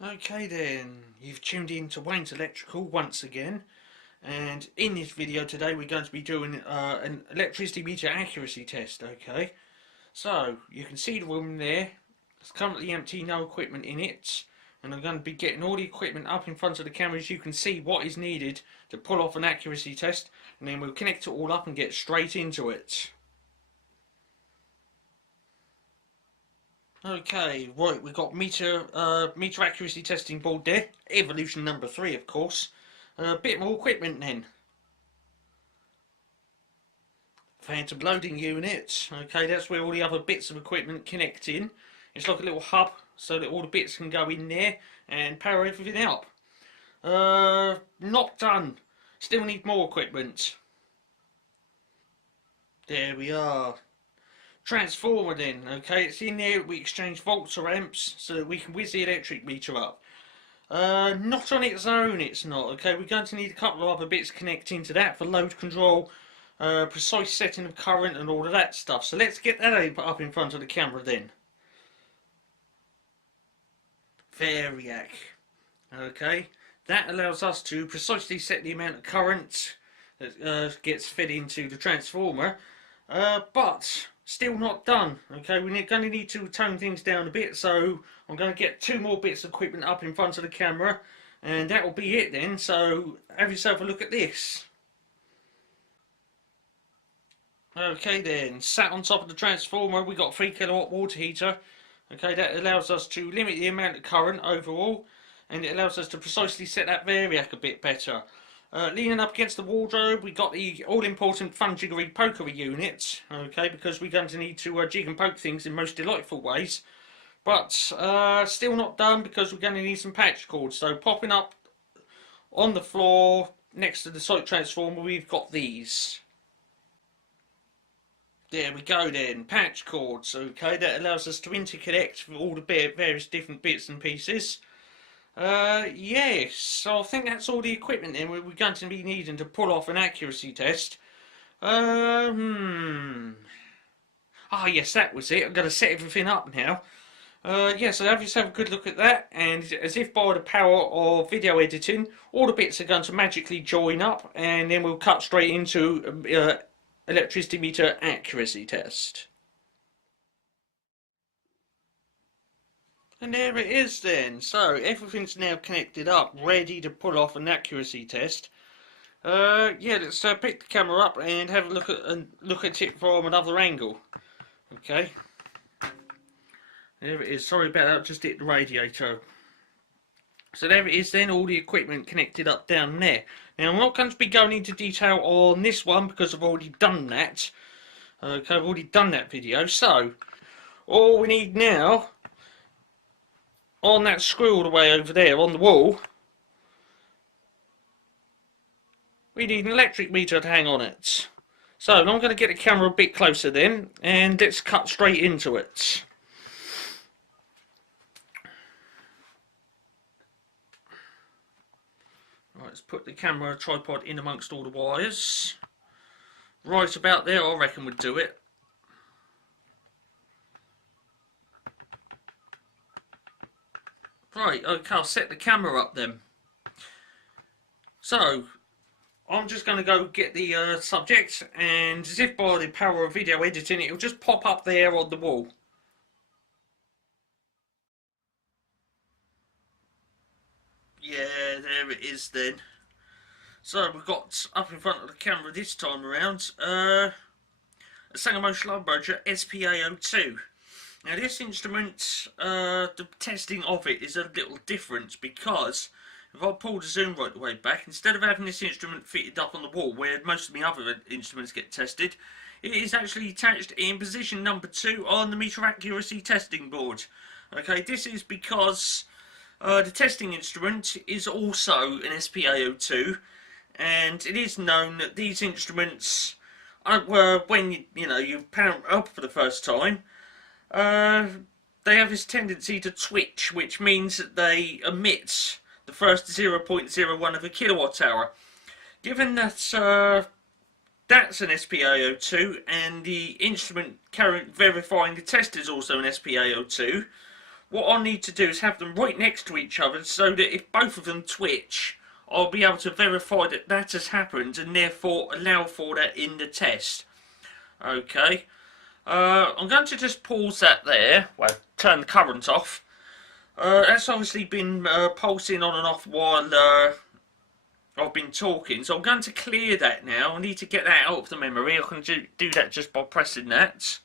Okay then, you've tuned in to Wayne's Electrical once again, and in this video today we're going to be doing an electricity meter accuracy test. Okay, so you can see the room there. It's currently empty, no equipment in it, and I'm going to be getting all the equipment up in front of the camera so you can see what is needed to pull off an accuracy test, and then we'll connect it all up and get straight into it. Okay, right, we've got meter accuracy testing board there, evolution number 3 of course. A bit more equipment then. Phantom loading unit, okay, that's where all the other bits of equipment connect in. It's like a little hub so that all the bits can go in there and power everything up. Not done, still need more equipment. There we are. Transformer then, okay, it's in there. We exchange volts or amps so that we can whiz the electric meter up. Not on its own it's not, okay, we're going to need a couple of other bits connecting to that for load control, precise setting of current and all of that stuff. So let's get that up in front of the camera then. Variac, okay, that allows us to precisely set the amount of current that gets fed into the transformer, but still not done. Okay, we're going to need to tone things down a bit, so I'm going to get 2 more bits of equipment up in front of the camera, and that will be it then. So have yourself a look at this. Okay then, sat on top of the transformer we got a 3 kilowatt water heater. Okay, that allows us to limit the amount of current overall, and it allows us to precisely set that variac a bit better. Leaning up against the wardrobe, we got the all-important Fun-Jiggery-Pokery unit, okay, because we're going to need to jig and poke things in most delightful ways. But still not done because we're going to need some patch cords. So popping up on the floor next to the site transformer, we've got these. There we go then, patch cords, okay, that allows us to interconnect all the various different bits and pieces. Yes, so I think that's all the equipment then we're going to be needing to pull off an accuracy test. Ah yes, that was it. I'm going to set everything up now. Yeah, so have yourself a good look at that, and as if by the power of video editing, all the bits are going to magically join up, and then we'll cut straight into electricity meter accuracy test. And there it is then. So everything's now connected up, ready to pull off an accuracy test. Yeah, let's pick the camera up and have a look at it from another angle. Okay. There it is. Sorry about that. Just hit the radiator. So there it is then. All the equipment connected up down there. Now I'm not going to be going into detail on this one because I've already done that. Okay, I've already done that video. So all we need now, on that screw all the way over there on the wall, we need an electric meter to hang on it. So I'm going to get the camera a bit closer then, and let's cut straight into it. Right, let's put the camera tripod in amongst all the wires. Right about there, I reckon would do it. Right, okay, I'll set the camera up then. So, I'm just going to go get the subject, and as if by the power of video editing, it'll just pop up there on the wall. Yeah, there it is then. So, we've got up in front of the camera this time around, a Sangamo Schlumberger SPA 02. Now this instrument, the testing of it is a little different because if I pull the zoom right the way back, instead of having this instrument fitted up on the wall where most of the other instruments get tested, it is actually attached in position number 2 on the meter accuracy testing board. Okay, this is because the testing instrument is also an SPA02, and it is known that these instruments, when you power them up for the first time, they have this tendency to twitch, which means that they emit the first 0.01 of a kilowatt hour. Given that that's an SPA02 and the instrument current verifying the test is also an SPA02, what I need to do is have them right next to each other so that if both of them twitch, I'll be able to verify that that has happened and therefore allow for that in the test. Okay, I'm going to just pause that there, well, turn the current off. That's obviously been pulsing on and off while I've been talking, so I'm going to clear that now. I need to get that out of the memory. I can do that just by pressing that.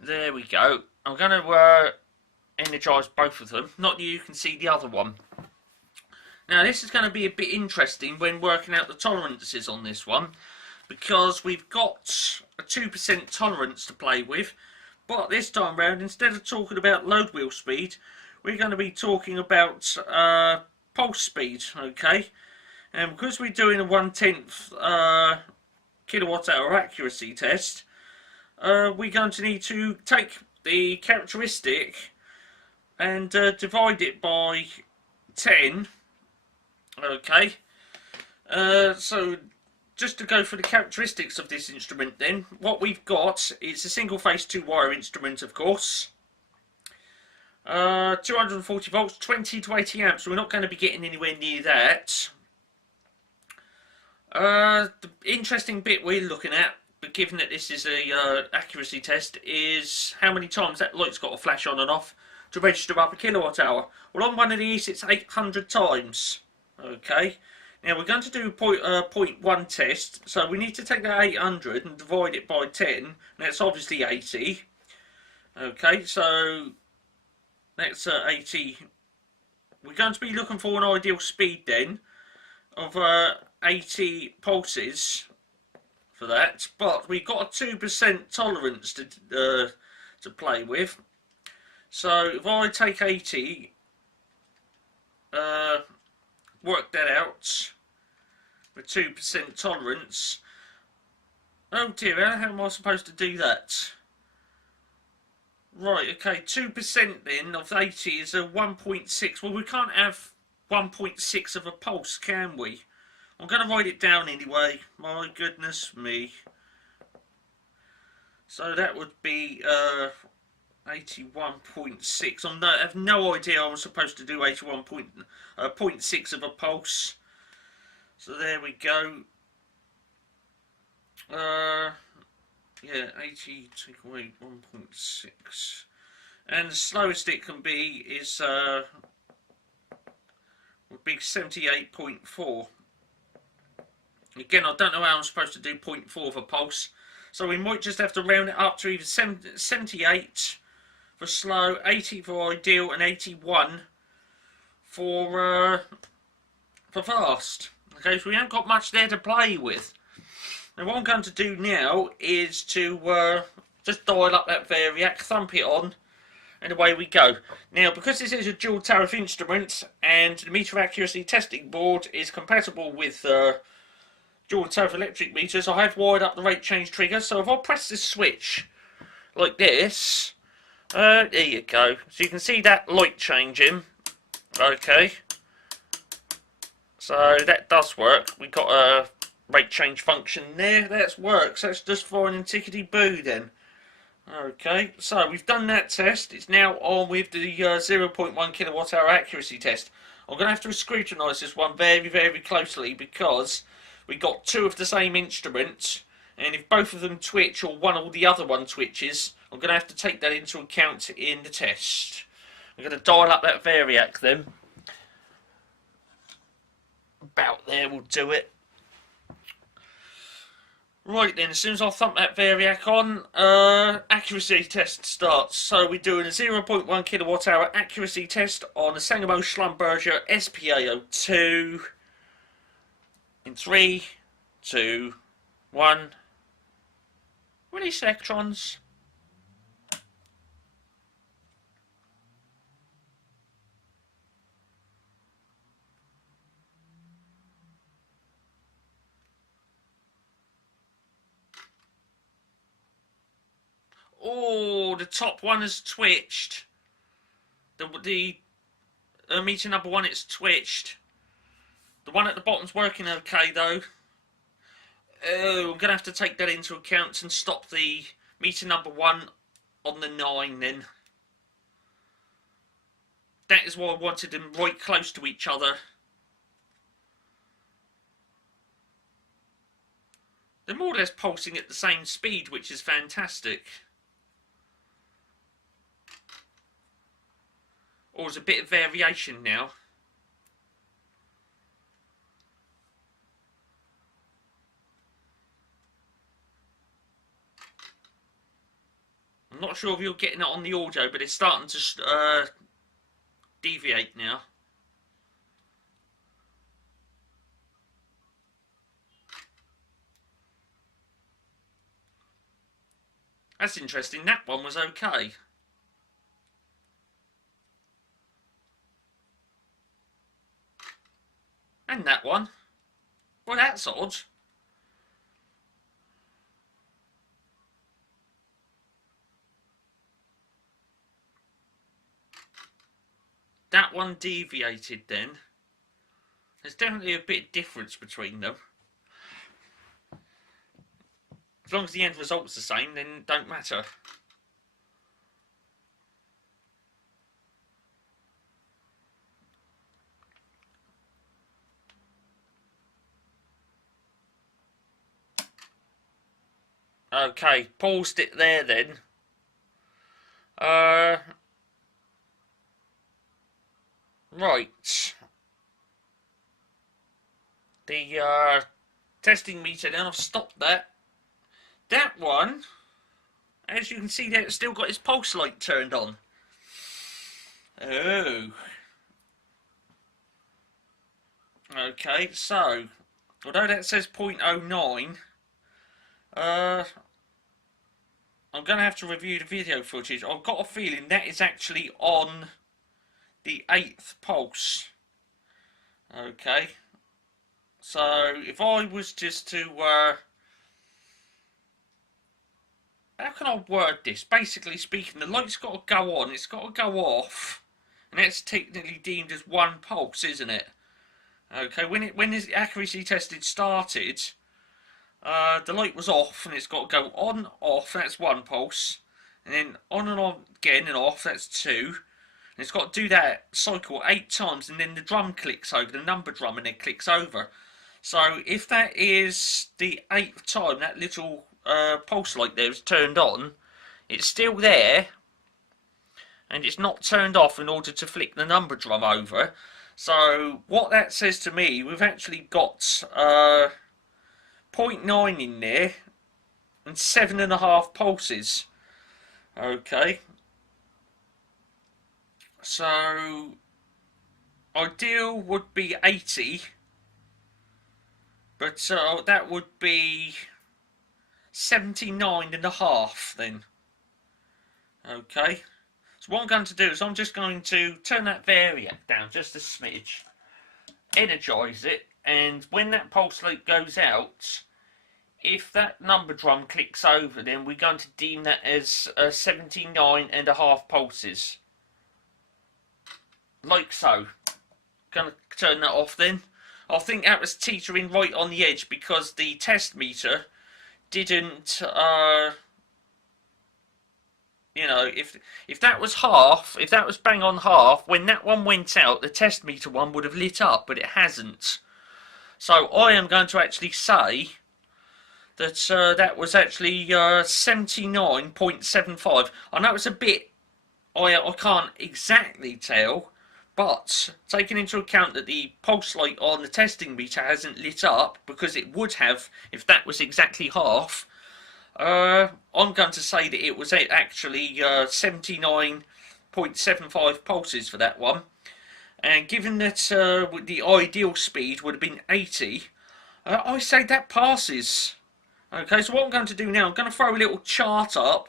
There we go. I'm going to energise both of them. Not that you can see the other one. Now this is going to be a bit interesting when working out the tolerances on this one, because we've got a 2% tolerance to play with, but this time round, instead of talking about load wheel speed, we're going to be talking about pulse speed, okay? And because we're doing a 1/10 kilowatt hour accuracy test, we're going to need to take the characteristic and divide it by 10. Okay, so just to go through the characteristics of this instrument then, what we've got is a single phase 2-wire instrument, of course. 240 volts, 20 to 80 amps, so we're not going to be getting anywhere near that. The interesting bit we're looking at, but given that this is a accuracy test, is how many times that light's got to flash on and off to register up a kilowatt hour. Well, on one of these it's 800 times. Okay, now we're going to do a 0.1 test, so we need to take that 800 and divide it by 10, and that's obviously 80. Okay, so that's 80. We're going to be looking for an ideal speed then of 80 pulses for that, but we've got a 2% tolerance to play with. So if I take 80, work that out with 2% tolerance. Oh dear, how am I supposed to do that? Right, okay, 2% then of 80 is a 1.6. Well, we can't have 1.6 of a pulse, can we? I'm going to write it down anyway. My goodness me. So that would be 81.6. I have no idea I was supposed to do 81.6 of a pulse. So there we go. Yeah, 80 take away 1.6. And the slowest it can be is would be 78.4. Again, I don't know how I'm supposed to do 0.4 of a pulse, so we might just have to round it up to either 78 for slow, 80 for ideal, and 81 for fast. Okay, so we haven't got much there to play with. Now what I'm going to do now is to just dial up that variac, thump it on, and away we go. Now, because this is a dual tariff instrument and the meter accuracy testing board is compatible with dual tariff electric meters, I have wired up the rate change trigger. So if I press this switch like this, there you go. So you can see that light changing. Okay, so that does work. We've got a rate change function there. That works. That's just fine and tickety boo then. Okay, so we've done that test. It's now on with the 0.1 kilowatt hour accuracy test. I'm going to have to scrutinise this one very, very closely because we got two of the same instruments, and if both of them twitch or one or the other one twitches, I'm going to have to take that into account in the test. I'm going to dial up that variac then. About there will do it. Right then, as soon as I thump that variac on, accuracy test starts. So we're doing a 0.1 kilowatt hour accuracy test on a Sangamo Schlumberger SPA 02. In 3, 2, 1. Release electrons. Oh, the top one has twitched. The meter number one, it's twitched. The one at the bottom's working okay though. Oh, I'm going to have to take that into account and stop the meter number one on the 9 then. That is why I wanted them right close to each other. They're more or less pulsing at the same speed, which is fantastic. Or there's a bit of variation now. I'm not sure if you're getting it on the audio, but it's starting to deviate now. That's interesting. That one was okay. And that one. Well, that's odd. That one deviated then. There's definitely a bit of difference between them. As long as the end result's the same, then it don't matter. Okay, paused it there then. Right. The testing meter, then I've stopped that. That one, as you can see there, it's still got its pulse light turned on. Oh. Okay, so, although that says 0.09, I'm going to have to review the video footage. I've got a feeling that is actually on the 8th pulse. Okay. So, if I was just to, how can I word this? Basically speaking, the light's got to go on, it's got to go off, and that's technically deemed as one pulse, isn't it? Okay, when this accuracy tested started, the light was off, and it's got to go on, off, that's one pulse, and then on and on again and off, that's 2, and it's got to do that cycle 8 times, and then the drum clicks over, the number drum, and then clicks over. So if that is the 8th time that little pulse light there is turned on, it's still there, and it's not turned off in order to flick the number drum over. So what that says to me, we've actually got 0.9 in there and 7.5 pulses. Okay, so ideal would be 80, but that would be 79.5 then. Okay, so what I'm going to do is I'm just going to turn that variac down just a smidge, energise it, and when that pulse light goes out, if that number drum clicks over, then we're going to deem that as 79.5 pulses. Like so. Going to turn that off then. I think that was teetering right on the edge because the test meter didn't, you know, if that was half, if that was bang on half, when that one went out, the test meter one would have lit up, but it hasn't. So I am going to actually say that that was actually 79.75. I know it's a bit, I can't exactly tell, but taking into account that the pulse light on the testing meter hasn't lit up, because it would have if that was exactly half, I'm going to say that it was actually 79.75 pulses for that one. And given that the ideal speed would have been 80, I say that passes. Okay, so what I'm going to do now, I'm going to throw a little chart up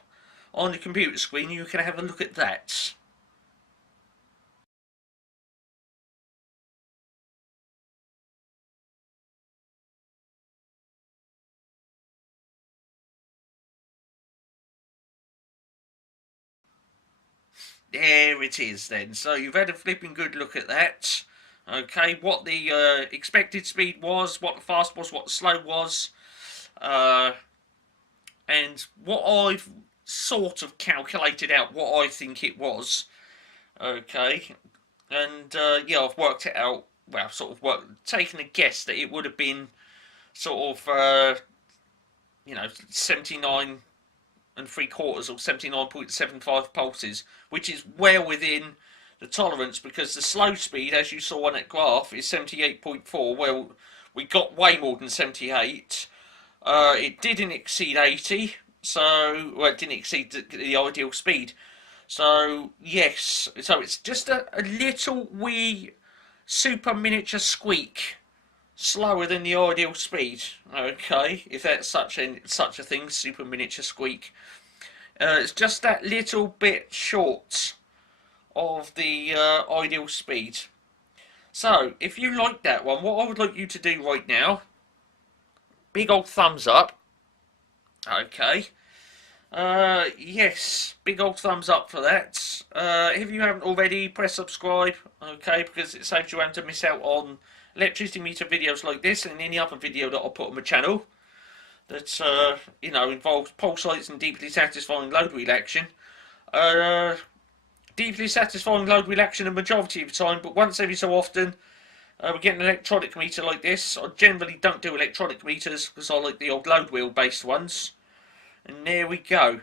on the computer screen, and you can have a look at that. There it is then. So you've had a flipping good look at that. Okay, what the expected speed was, what the fast was, what the slow was. And what I've sort of calculated out what I think it was. Okay, and yeah, I've worked it out. Well, sort of taken a guess that it would have been sort of 79 and 3/4 or 79.75 pulses, which is well within the tolerance, because the slow speed, as you saw on that graph, is 78.4. Well, we got way more than 78. It didn't exceed 80, so well, it didn't exceed the ideal speed. So yes, so it's just a little wee super miniature squeak slower than the ideal speed. Okay, if that's such a thing, super miniature squeak. It's just that little bit short of the ideal speed. So if you like that one, what I would like you to do right now, big old thumbs up. Okay. Yes, big old thumbs up for that. If you haven't already, press subscribe, okay, because it saves you having to miss out on electricity meter videos like this and any other video that I put on my channel that, involves pulse heights and deeply satisfying load relaxation. Deeply satisfying load relaxation the majority of the time, but once every so often, we get an electronic meter like this. I generally don't do electronic meters because I like the old load wheel based ones. And there we go.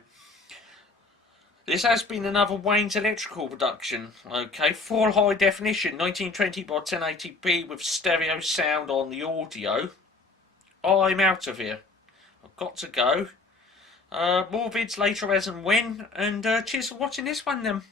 This has been another Wayne's Electrical production. Okay, full high definition, 1920 by 1080p with stereo sound on the audio. I'm out of here. I've got to go. More vids later as and when. And cheers for watching this one then.